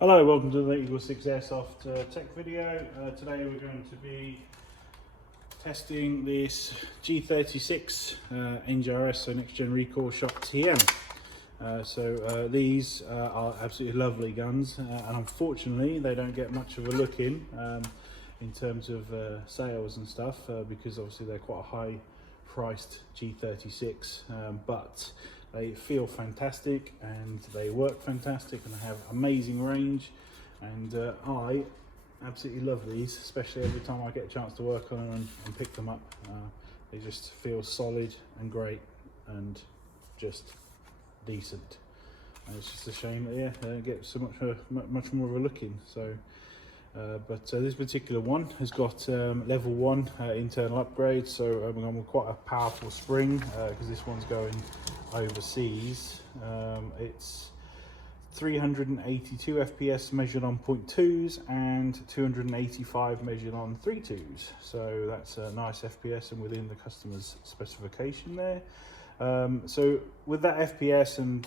Hello, welcome to the EagleSix Airsoft tech video. Today we're going to be testing this G36 NGRS, so Next Gen Recoil Shot TM. These are absolutely lovely guns, and unfortunately they don't get much of a look in terms of sales and stuff, because obviously they're quite a high priced G36, but they feel fantastic and they work fantastic and they have amazing range, and I absolutely love these, especially every time I get a chance to work on them and pick them up. They just feel solid and great and just decent, and it's just a shame that they don't get so much more of a look in. But this particular one has got level 1 internal upgrade, so we're going with quite a powerful spring, because this one's going overseas. It's 382 FPS measured on 0.2s and 285 measured on 3.2s, so that's a nice FPS and within the customer's specification there. So with that FPS, and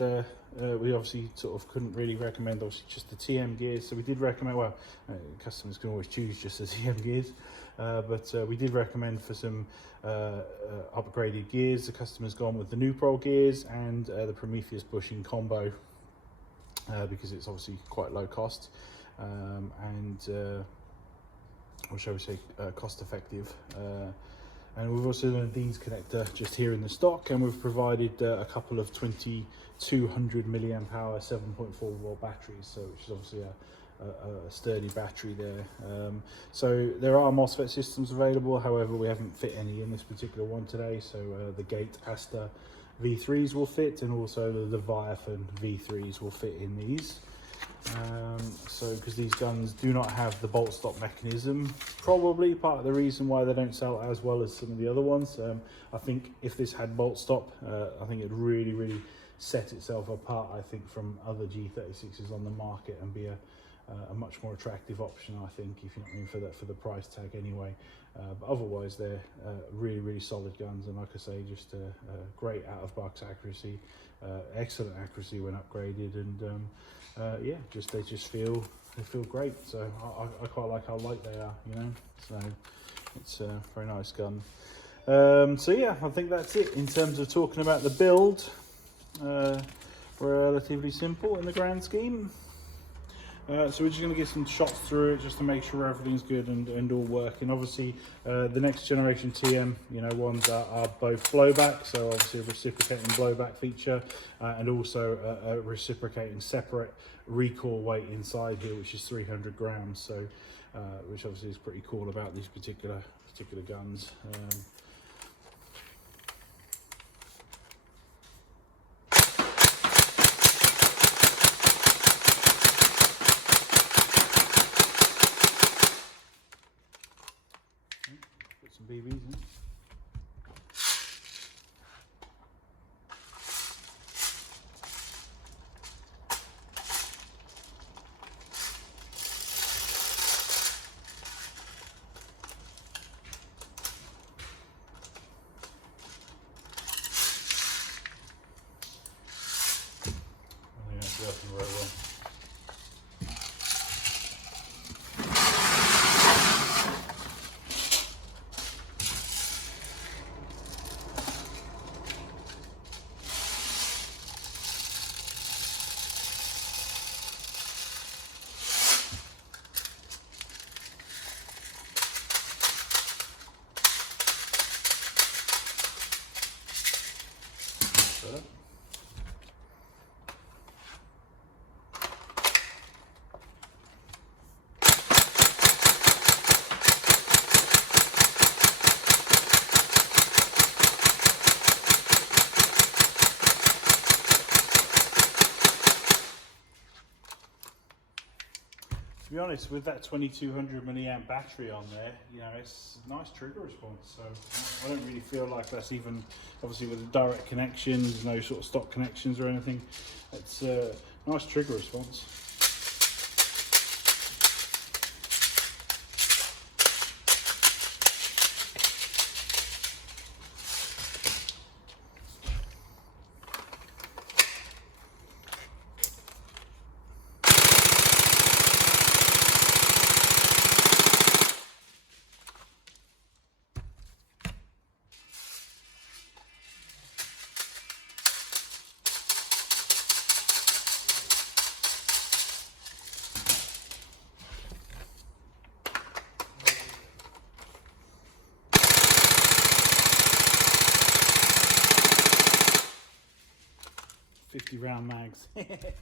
we obviously sort of couldn't really recommend obviously just the TM gears, so we did recommend, well, customers can always choose just the TM gears, but we did recommend for some upgraded gears. The customer's gone with the Nuprol gears and the Prometheus Bushing combo, because it's obviously quite low cost, and or shall we say cost effective. And we've also done a Dean's connector just here in the stock, and we've provided a couple of 2200 milliamp hour 7.4 volt batteries, so which is obviously a sturdy battery there. So there are MOSFET systems available, however we haven't fit any in this particular one today. So the Gate Asta V3s will fit, and also the Leviathan V3s will fit in these. So because these guns do not have the bolt stop mechanism, probably part of the reason why they don't sell as well as some of the other ones. I think if this had bolt stop, I think it'd really set itself apart, I think, from other G36s on the market, and be a much more attractive option, I think, if you know what I mean, for the price tag anyway. But otherwise they're really solid guns, and like I say, just great out of box accuracy, excellent accuracy when upgraded, and yeah, they just feel great. So I quite like how light they are, you know, so it's a very nice gun. So yeah, I think that's it in terms of talking about the build. Relatively simple in the grand scheme. So we're just going to get some shots through it just to make sure everything's good and all working. Obviously the next generation TM, you know, ones are both blowback, so obviously a reciprocating blowback feature, and also a reciprocating separate recoil weight inside here, which is 300 grams. So which obviously is pretty cool about these particular guns. Put some BBs in. I think that's working very well. To be honest, with that 2200 milliamp battery on there, you know, it's a nice trigger response. So I don't really feel like that's even, obviously with the direct connections, no sort of stock connections or anything. It's a nice trigger response. round mags. It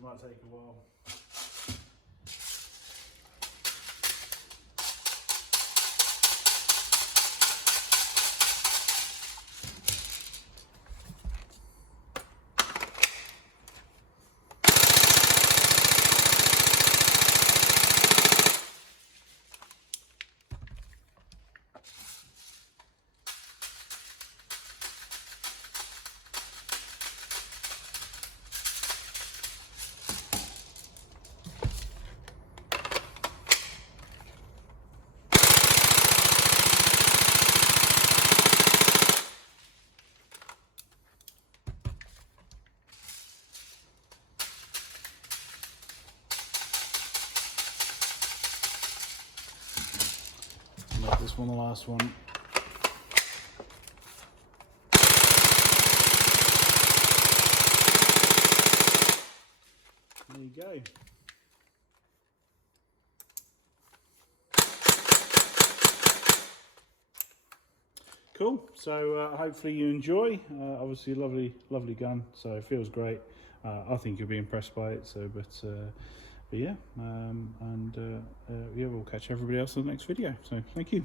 might take a while. Make this one the last one. There you go. Cool. So hopefully you enjoy. Obviously, lovely gun. So it feels great. I think you'll be impressed by it. So, but yeah, yeah, we'll catch everybody else in the next video. So thank you.